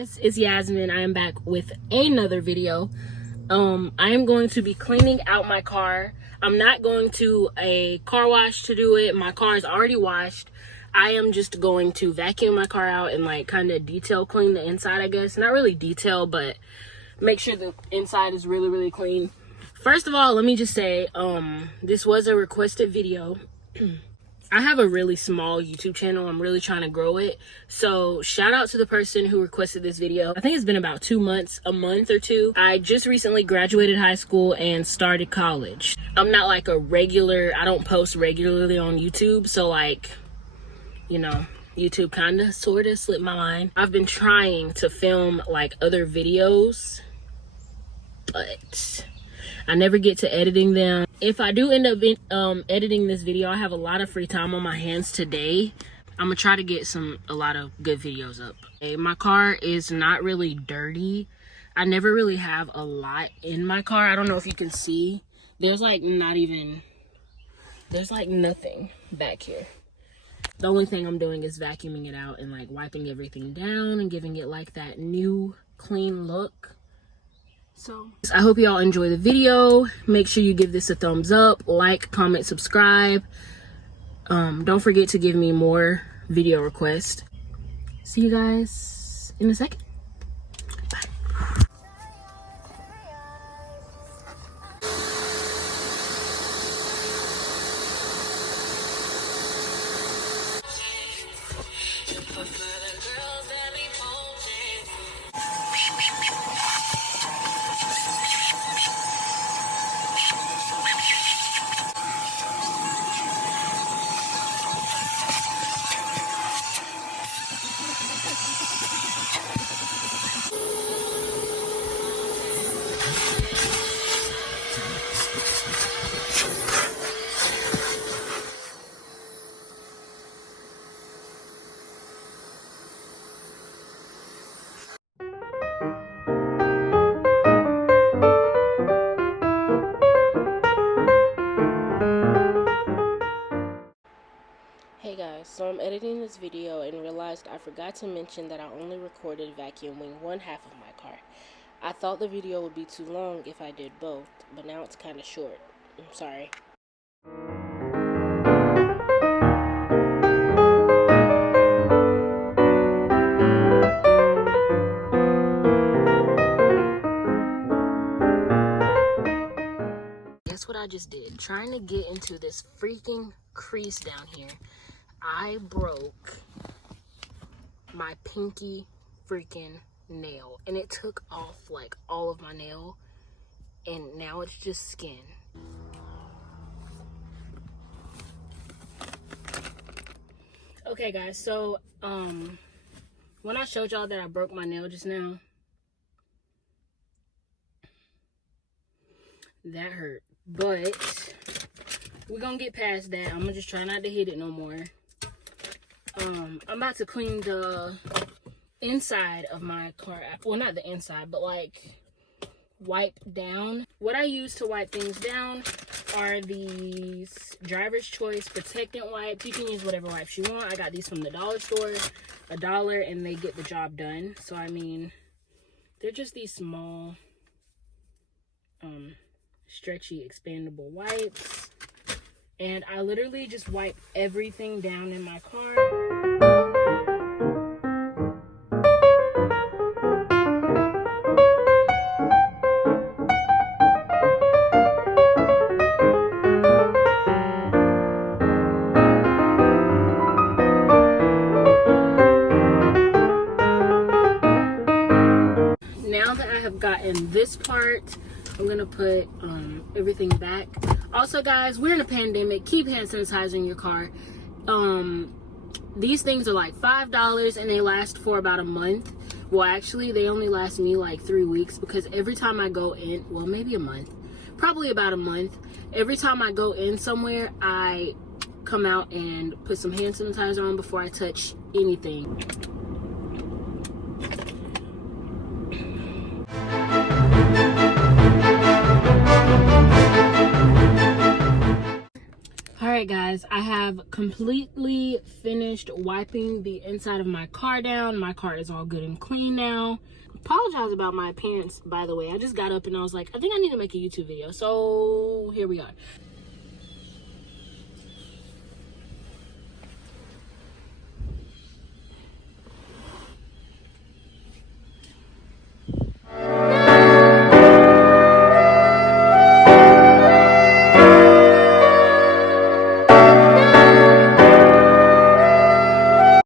guys, it's Yasmin. I am back with another video. I am going to be cleaning out my car. I'm not going to a car wash to do it. My car is already washed. I am just going to vacuum my car out and like kind of detail clean the inside, I guess. Not really detail, but make sure the inside is really clean. First of all, let me just say, this was a requested video. I have a really small YouTube channel. I'm really trying to grow it. So shout out to the person who requested this video. I think it's been about 2 months, a month or two. I just recently graduated high school and started college. I'm not like a regular, I don't post regularly on YouTube. So like, you know, YouTube kind of sort of slipped my mind. I've been trying to film like other videos, but I never get to editing them. If I do end up editing this video, I have a lot of free time on my hands today. I'm gonna try to get a lot of good videos up. Okay, my car is not really dirty. I never really have a lot in my car. I don't know if you can see. There's like nothing back here. The only thing I'm doing is vacuuming it out and like wiping everything down and giving it like that new clean look. So I hope y'all enjoy the video. Make sure you give this a thumbs up, like, comment, subscribe. Don't forget to give me more video requests. See you guys in a second. Bye. Hey guys, so I'm editing this video and realized I forgot to mention that I only recorded vacuuming one half of my car. I thought the video would be too long if I did both, but now it's kind of short. I'm sorry. Guess what I just did? Trying to get into this freaking crease down here, I broke my pinky freaking nail, and it took off like all of my nail, and now it's just skin. Okay guys, so when I showed y'all that I broke my nail just now, that hurt, but we're gonna get past that. I'm gonna just try not to hit it no more. I'm about to clean the inside of my car. Well, not the inside, but like wipe down. What I use to wipe things down are these Driver's Choice protectant wipes. You can use whatever wipes you want. I got these from the dollar store, $1, and they get the job done. So I mean, they're just these small stretchy expandable wipes, and I literally just wipe everything down in my car. Now that I have gotten this part, I'm gonna put everything back. Also guys, we're in a pandemic. Keep hand sanitizer in your car. These things are like $5 and they last for about a month. Well, actually they only last me like 3 weeks, because every time I go in, well, maybe a month, probably about a month, every time I go in somewhere, I come out and put some hand sanitizer on before I touch anything. All right, guys, I have completely finished wiping the inside of my car down. My car is all good and clean now. Apologize about my appearance, by the way. I just got up and I was like, I think I need to make a YouTube video. So here we are.